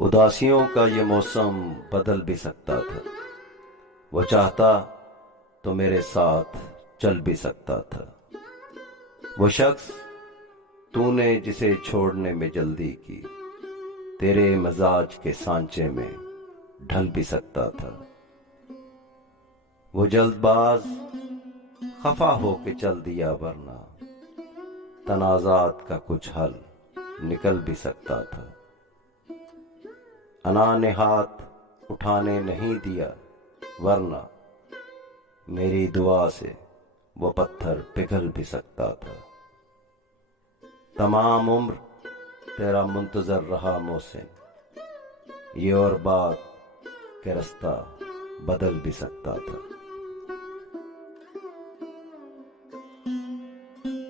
उदासियों का ये मौसम बदल भी सकता था। वो चाहता तो मेरे साथ चल भी सकता था। वो शख्स तूने जिसे छोड़ने में जल्दी की, तेरे मजाज के सांचे में ढल भी सकता था। वो जल्दबाज खफा होके चल दिया, वरना तनाजात का कुछ हल निकल भी सकता था। अना ने हाथ उठाने नहीं दिया, वरना मेरी दुआ से वो पत्थर पिघल भी सकता था। तमाम उम्र तेरा मुंतजर रहा मोहसिन, ये और बात के रास्ता बदल भी सकता था।